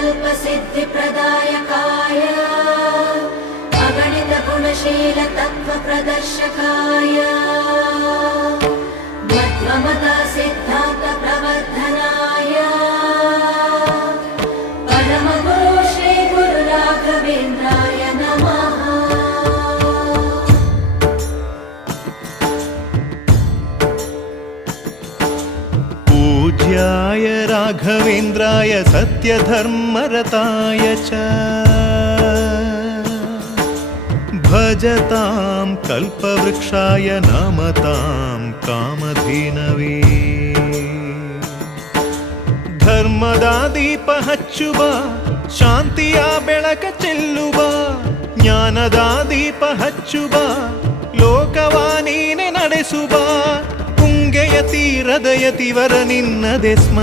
कल्पसिद्धिप्रदायकाय अगणितगुणशीलतत्त्वप्रदर्शकाय मध्वमता सिद्धान्तप्रवर्धनाय परमगुरु श्रीगुरुराघवेन्द्राय नमः। पूज्याय राघवेन्द्राय सत्यधर्मरताय च भजतां कल्पवृक्षाय नमतां कामधेनवे। ಧರ್ಮದ ದೀಪ ಹಚ್ಚುವ ಶಾಂತಿಯ ಬೆಳಕ ಚೆಲ್ಲುವ ಜ್ಞಾನದ ದೀಪ ಹಚ್ಚುವ ಲೋಕವ ನೀನೆ ನಡೆಸುವ ಪುಂಗೆಯ ತೀರದ ಯತಿವರ ನಿನ್ನದೆ ಸ್ಮರಣೆ